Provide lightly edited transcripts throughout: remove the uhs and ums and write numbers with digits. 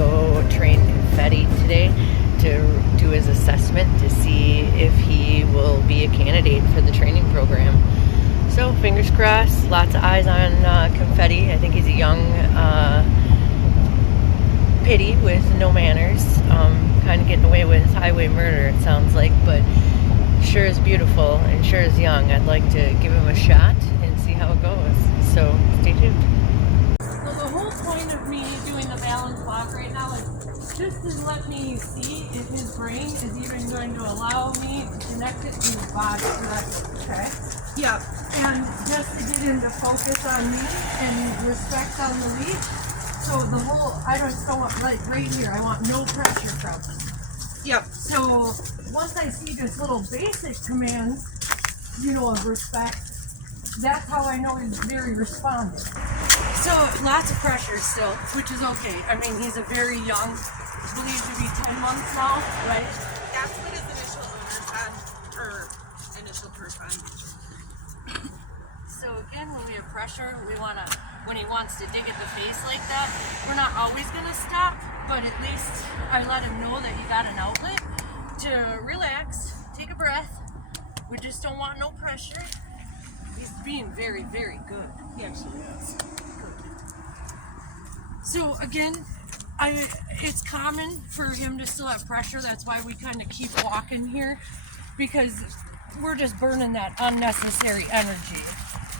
go train Confetti today to do his assessment to see if he will be a candidate for the training program. So fingers crossed, lots of eyes on Confetti. I think he's a young pity with no manners, kind of getting away with highway murder, it sounds like, but sure is beautiful and sure is young. I'd like to give him a shot and see how it goes. So stay tuned. So the whole point of me doing the balance walk right now is just to let me see if his brain is even going to allow me to connect it to his body correctly, okay? Yeah. And just to get him to focus on me and respect on the leash. So the whole, I just don't want, like right here, I want no pressure from him. Yep. So once I see this little basic commands, of respect, that's how I know he's very responsive. So lots of pressure still, which is okay. I mean, he's a very young, believed to be 10 months now, right? That's what his initial owner said, or initial person. So again, when we have pressure, when he wants to dig at the face like that, we're not always gonna stop, but at least I let him know that he got an outlet to relax, take a breath. We just don't want no pressure. He's being very, very good. He actually is. So again, it's common for him to still have pressure. That's why we kind of keep walking here, because we're just burning that unnecessary energy.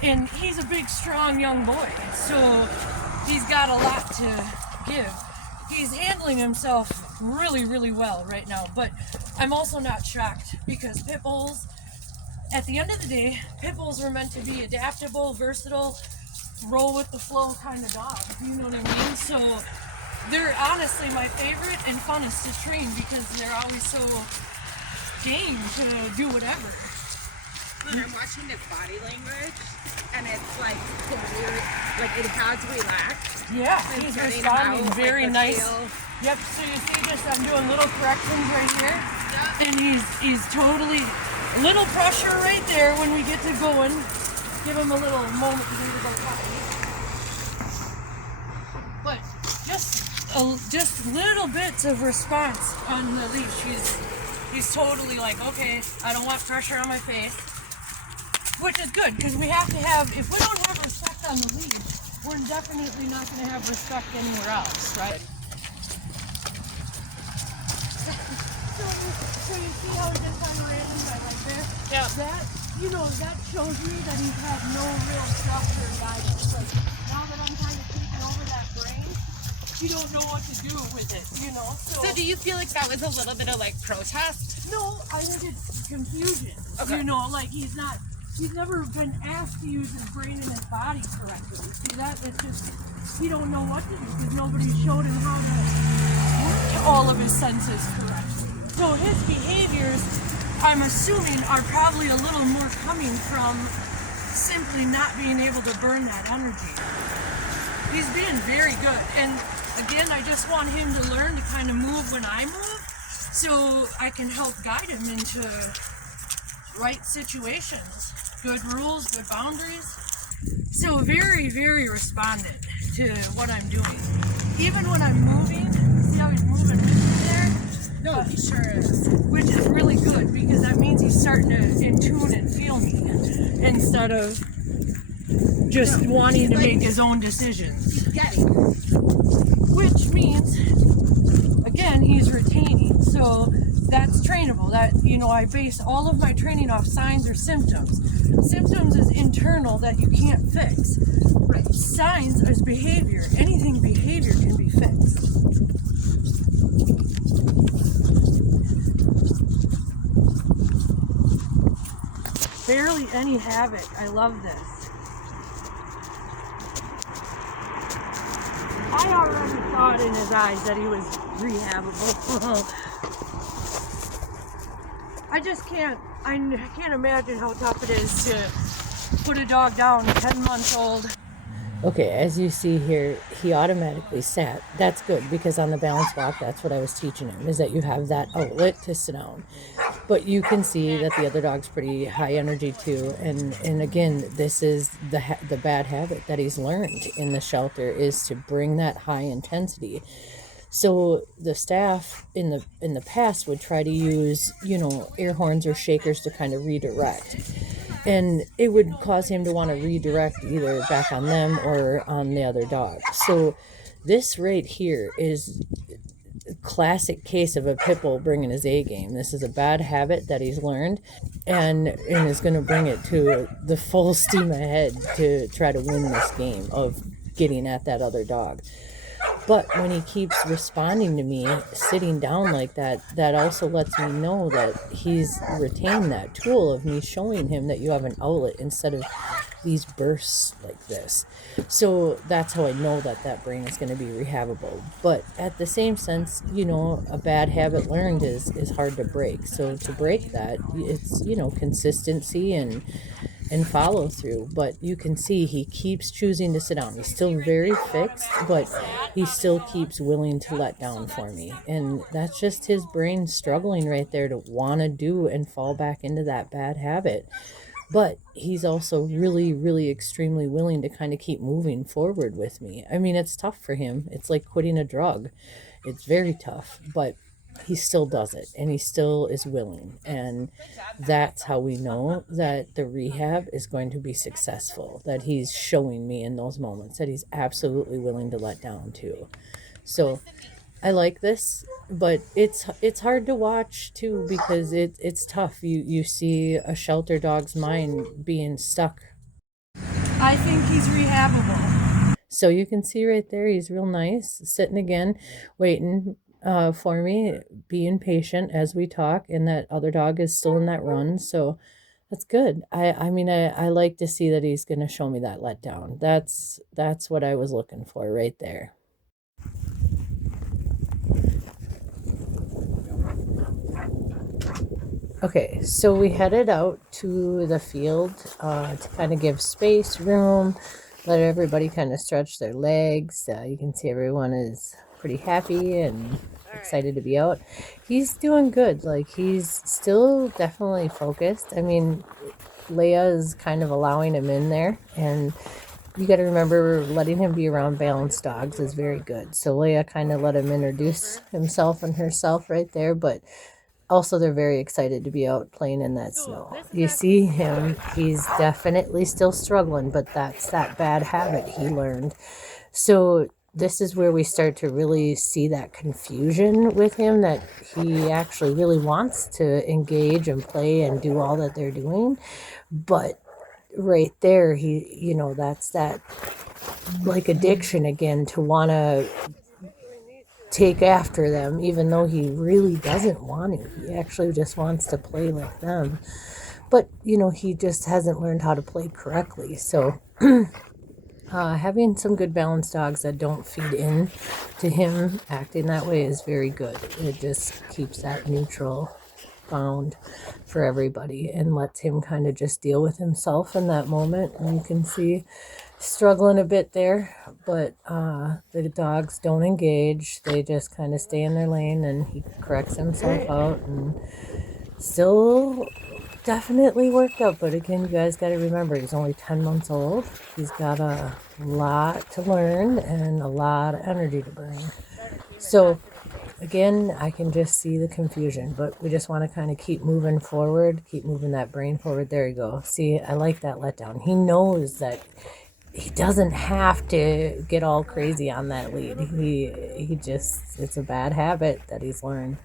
And he's a big, strong young boy, so he's got a lot to give. He's handling himself really, really well right now, but I'm also not shocked because pit bulls, at the end of the day, pit bulls are meant to be adaptable, versatile, roll with the flow kind of dogs, you know what I mean? So they're honestly my favorite and funnest to train because they're always so game to do whatever. When I'm watching his body language, and it's like weird, like it has relaxed. Yeah, he's responding very nice. Tail. Yep, so you see just I'm doing little corrections right here. Yep. And he's totally, little pressure right there when we get to going. Give him a little moment to go potty. But just little bits of response on the leash. He's totally like, okay, I don't want pressure on my face. Which is good, because we have to have, if we don't have respect on the leash, we're definitely not going to have respect anywhere else, right? So you see how he just kind of ran in by like this? Yeah. That shows me that he's had no real structure or guidance. Like, now that I'm kind of taking over that brain, you don't know what to do with it, So do you feel like that was a little bit of like protest? No, I think it's confusion. Okay. Like he's never been asked to use his brain and his body correctly. See it's just, he don't know what to do because nobody showed him how to work all of his senses correctly. So his behaviors, I'm assuming, are probably a little more coming from simply not being able to burn that energy. He's being very good. And again, I just want him to learn to kind of move when I move so I can help guide him into right situations. Good rules, good boundaries. So very, very respondent to what I'm doing. Even when I'm moving, see how he's moving with me there? No, he sure is. Which is really good because that means he's starting to in tune and feel me instead of just wanting to make his own decisions. He's getting. Which means, again, he's retaining. So that's trainable. I base all of my training off signs or symptoms. Symptoms is internal that you can't fix. Right. Signs is behavior. Anything behavior can be fixed. Barely any havoc. I love this. I already saw it in his eyes that he was rehabable. I can't imagine how tough it is to put a dog down 10 months old. Okay, as you see here, he automatically sat. That's good because on the balance walk, that's what I was teaching him, is that you have that outlet to sit down. But you can see that the other dog's pretty high energy too. And again, this is the bad habit that he's learned in the shelter, is to bring that high intensity. So the staff in the past would try to use, air horns or shakers to kind of redirect. And it would cause him to want to redirect either back on them or on the other dog. So this right here is a classic case of a pit bull bringing his A game. This is a bad habit that he's learned and is going to bring it to the full steam ahead to try to win this game of getting at that other dog. But when he keeps responding to me, sitting down like that, that also lets me know that he's retained that tool of me showing him that you have an outlet instead of these bursts like this. So that's how I know that that brain is going to be rehabable. But at the same sense, a bad habit learned is hard to break. So to break that, it's, consistency and follow through. But you can see he keeps choosing to sit down. He's still very fixed, but he still keeps willing to let down for me. And that's just his brain struggling right there to want to do and fall back into that bad habit. But he's also really, really extremely willing to kind of keep moving forward with me. I mean, it's tough for him. It's like quitting a drug. It's very tough, but he still does it and he still is willing. And that's how we know that the rehab is going to be successful, that he's showing me in those moments that he's absolutely willing to let down too. So I like this, but it's hard to watch too because it's tough. You see a shelter dog's mind being stuck. I think he's rehabable. So you can see right there, he's real nice, sitting again, waiting for me, being patient as we talk, and that other dog is still in that run. So that's good. I mean, I like to see that he's going to show me that letdown. That's what I was looking for right there. Okay, so we headed out to the field to kind of give space, room, let everybody kind of stretch their legs. You can see everyone is pretty happy and excited to be out. He's doing good. Like, he's still definitely focused. I mean, Leia is kind of allowing him in there, and you got to remember letting him be around balanced dogs is very good. So Leia kind of let him introduce himself and herself right there, but also they're very excited to be out playing in that snow. You see him, he's definitely still struggling, but that's that bad habit he learned. So this is where we start to really see that confusion with him, that he actually really wants to engage and play and do all that they're doing. But right there, he, that's that like addiction again to want to take after them, even though he really doesn't want to. He actually just wants to play like them. But, he just hasn't learned how to play correctly. So having some good balanced dogs that don't feed in to him acting that way is very good. It just keeps that neutral bound for everybody and lets him kind of just deal with himself in that moment. And you can see struggling a bit there, but the dogs don't engage. They just kind of stay in their lane, and he corrects himself out and still definitely worked out. But again, you guys got to remember, he's only 10 months old. He's got a lot to learn and a lot of energy to bring. So again, I can just see the confusion, but we just want to kind of keep moving forward, keep moving that brain forward. There you go. See, I like that letdown. He knows that he doesn't have to get all crazy on that lead. He just, it's a bad habit that he's learned.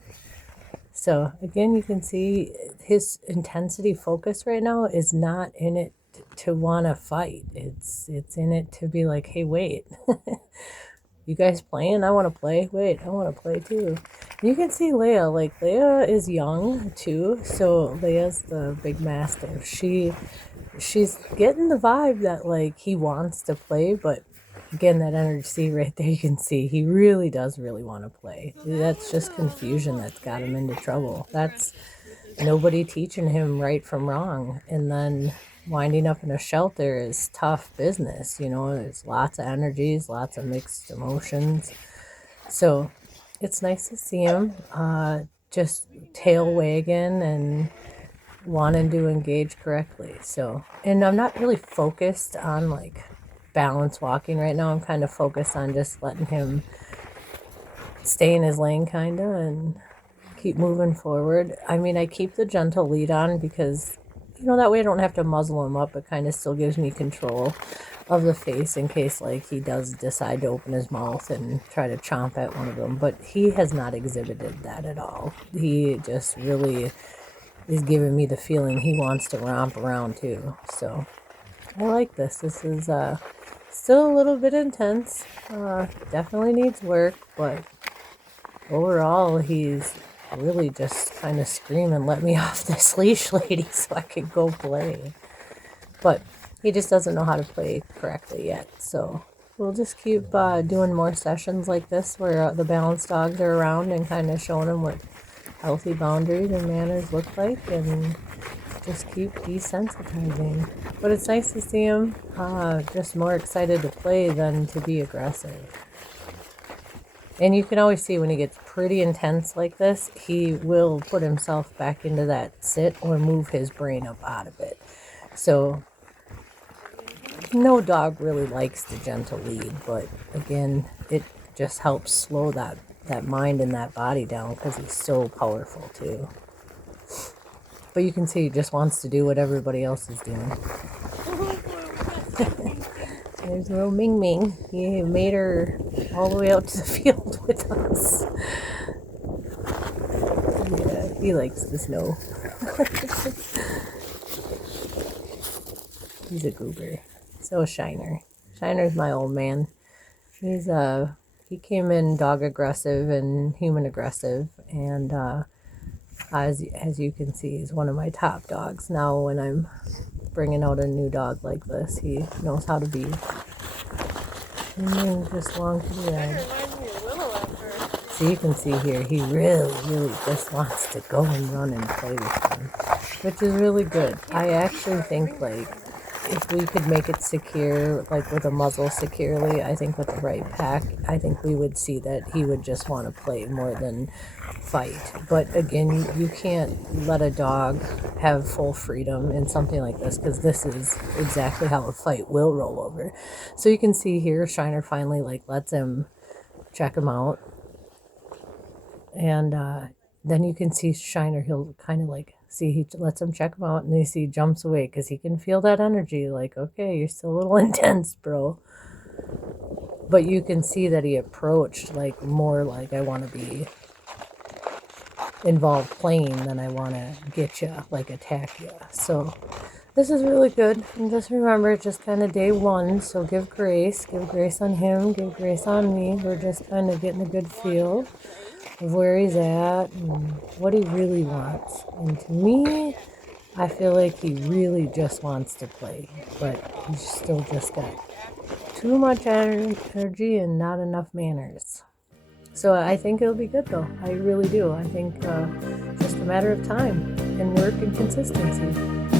So again, you can see his intensity focus right now is not in it to want to fight. It's in it to be like, hey, wait, you guys playing? I want to play. Wait, I want to play too. You can see Leia. Like, Leia is young too. So Leia's the big mastiff. She's getting the vibe that like he wants to play, but again, that energy right there, you can see he really does really want to play. That's just confusion that's got him into trouble. That's nobody teaching him right from wrong. And then winding up in a shelter is tough business. There's lots of energies, lots of mixed emotions. So it's nice to see him just tail wagging and wanting to engage correctly. So, and I'm not really focused on like balance walking right now. I'm kind of focused on just letting him stay in his lane kind of and keep moving forward. I mean, I keep the gentle lead on because, you know, that way I don't have to muzzle him up. It kind of still gives me control of the face in case like he does decide to open his mouth and try to chomp at one of them. But he has not exhibited that at all. He just really is giving me the feeling he wants to romp around too. So I like this. This is still a little bit intense. Definitely needs work, but overall he's really just kind of screaming, "Let me off this leash, lady, so I can go play." But he just doesn't know how to play correctly yet. So we'll just keep doing more sessions like this where the balanced dogs are around and kind of showing him what healthy boundaries and manners look like, and just keep desensitizing. But it's nice to see him just more excited to play than to be aggressive. And you can always see when he gets pretty intense like this, he will put himself back into that sit or move his brain up out of it. So no dog really likes the gentle lead, but again, it just helps slow that mind and that body down because he's so powerful too. But you can see he just wants to do what everybody else is doing. There's little Ming Ming. He made her all the way out to the field with us. Yeah, he likes the snow. He's a goober. So is Shiner. Shiner's my old man. He's he came in dog aggressive and human aggressive, and as you can see, he's one of my top dogs. Now when I'm bringing out a new dog like this, he knows how to be. And then just long to the edge. So you can see here, he really just wants to go and run and play with them, which is really good. I actually think like if we could make it secure, like with a muzzle securely, I think with the right pack, I think we would see that he would just want to play more than fight. But again, you can't let a dog have full freedom in something like this, because this is exactly how a fight will roll over. So you can see here, Shiner finally like lets him check him out. And then you can see Shiner, he'll kind of like, see, he lets him check him out, and you see he jumps away because he can feel that energy, like, okay, you're still a little intense, bro. But you can see that he approached like more like, I want to be involved playing than I want to get you, like attack you. So this is really good. And just remember, it's just kind of day one, so give grace on him, give grace on me. We're just kind of getting a good feel of where he's at and what he really wants. And to me, I feel like he really just wants to play, but he's still just got too much energy and not enough manners. So I think it'll be good though. I really do. I think just a matter of time and work and consistency.